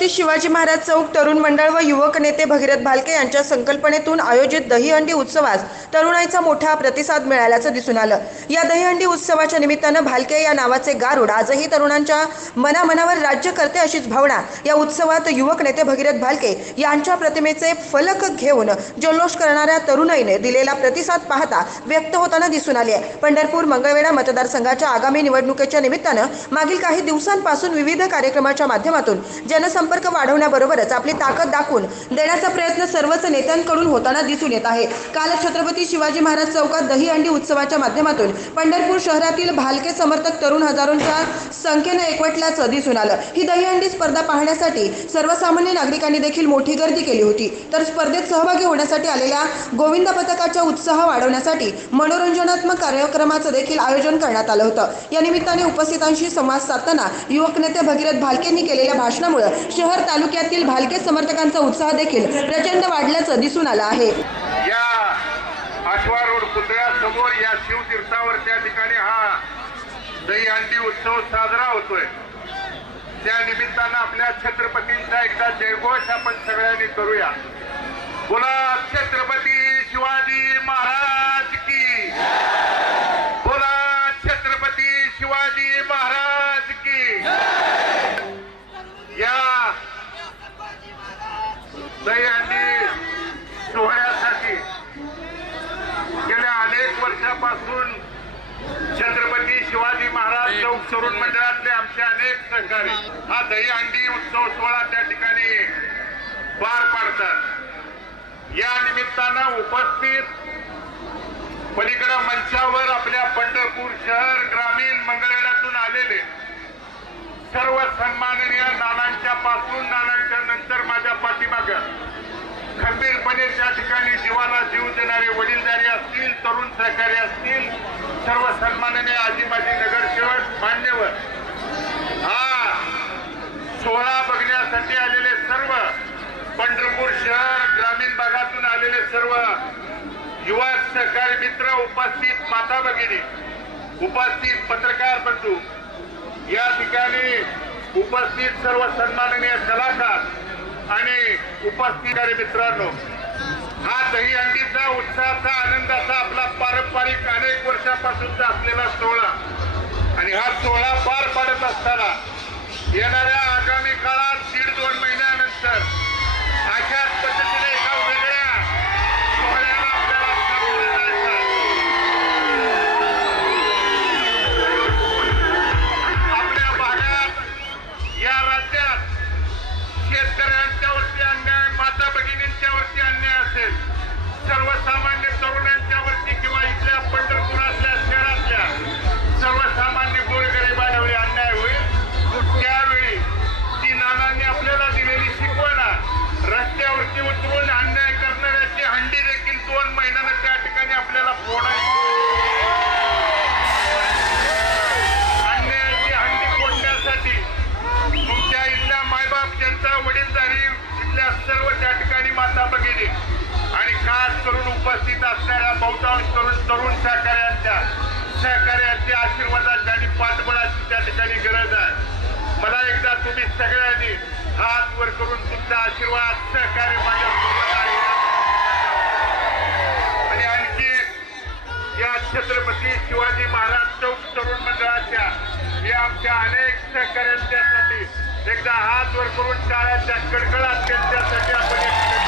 छत्रपती शिवाजी महाराज चौक तरुण मंडळ व युवक नेते भगीरथ भालके यांच्या संकल्पनेतून आयोजित दहीहंडी उत्सवास तरुणाईचा मोठा प्रतिसाद मिळाल्याचं दिसून आलं. या दहीहंडी उत्सवाच्या निमित्तानं भालके या नावाचे गारुड आजही तरुणांच्या मनामनावर राज्य करते अशीच भावना या उत्सवात युवक नेते भगीरथ भालके यांच्या प्रतिमेचे फलक घेऊन जल्लोष करणाऱ्या तरुणाईने दिलेला प्रतिसाद पाहता व्यक्त होताना दिसून आली आहे. पंढरपूर मंगळवेढा मतदारसंघाच्या आगामी निवडणुकीच्या निमित्तानं मागील काही दिवसांपासून विविध कार्यक्रमाच्या माध्यमातून जनसंपर्क वाढवण्याबरोबरच आपली ताकद दाखवून देण्याचा प्रयत्न सर्वच नेत्यांकडून होताना दिसून येत आहे. काल छत्रपती शिवाजी महाराज चौकात दहीहंडी उत्सवाच्या माध्यमातून पंढरपूर शहरातील भालके समर्थक तरुण हजारोंच्या संख्येनं एकवटल्याचं दिसून आलं. ही दहीहंडी स्पर्धा पाहण्यासाठी सर्वसामान्य नागरिकांनी देखील मोठी गर्दी केली होती. तर स्पर्धेत सहभागी होण्यासाठी आलेल्या गोविंद पथकाच्या उत्साह वाढवण्यासाठी मनोरंजनात्मक कार्यक्रमाचं देखील आयोजन करण्यात आलं होतं. या निमित्ताने उपस्थितांशी संवाद साधताना युवक नेते भगीरथ भालकेंनी केलेल्या भाषणामुळे शहर तालुक्यातील भालके समर्थकांचा उत्साह देखील प्रचंड वाढल्याचं दिसून आलं आहे. या आठवा रोड पुतळ्यासमोर या शिवतीर्थावर त्या ठिकाणी हा दहीहंडी उत्सव साजरा होतोय. त्या निमित्तानं आपल्या छत्रपतींचा एकदा जयघोष आपण सगळ्यांनी करूया. बोला तरुण मंडळातले आमचे अनेक सहकारी. हा दहीहंडी उत्सव सोहळा त्या ठिकाणी पार पाडतात. या निमित्तानं उपस्थित पलीकडे मंचावर आपल्या पंढरपूर शहर ग्रामीण मंगळवेढ्यातून आलेले सर्व सन्माननीय नानांच्या पासून नानांच्या नंतर माझ्या पाठीमाग. खंबीरपणे त्या ठिकाणी जीवाला जीव देणारे वडीलधारी असतील तरुण सहकारी असतील सर्व सन्माननीय आजी माजी नगरसेवक मान्यवर हा सोहळा बघण्यासाठी आलेले सर्व पंढरपूर शहर ग्रामीण भागातून आलेले सर्व युवा सहकारी मित्र उपस्थित माता भगिनी उपस्थित पत्रकार बंधू या ठिकाणी उपस्थित सर्व सन्माननीय कलाकार आणि उपस्थित मित्रांनो हा दहीहंडीचा उत्साहाचा आनंदाचा आपला पारंपरिक अनेक वर्षापासूनचा असलेला सोहळा. आणि हा सोहळा पार पाडत असताना येणाऱ्या रस्त्यावरती उतरून अन्याय करणाऱ्याची हंडी देखील दोन महिन्यानं त्या ठिकाणी आपल्याला फोडायची. अन्यायाची हंडी फोडण्यासाठी तुमच्या इथल्या मायबाप जनता वडीलधारी इथल्या सर्व त्या ठिकाणी माता भगिनी आणि खास करून उपस्थित असणाऱ्या बहुतांश करून तरुण सहकार्यांच्या सहकार्यांच्या आशीर्वादाची आणि पाठबळाची त्या ठिकाणी गरज आहे. मला एकदा तुम्ही सगळ्यांनी हात वर करून तुमचा आशीर्वाद सहकार्य माझ्यासोबत आहे. आणि आणखी या छत्रपती शिवाजी महाराज चौक तरुण मंडळाच्या या आमच्या अनेक सहकार्यांच्यासाठी एकदा हात वर करून टाळ्याच्या कडकडात त्यांच्यासाठी आपण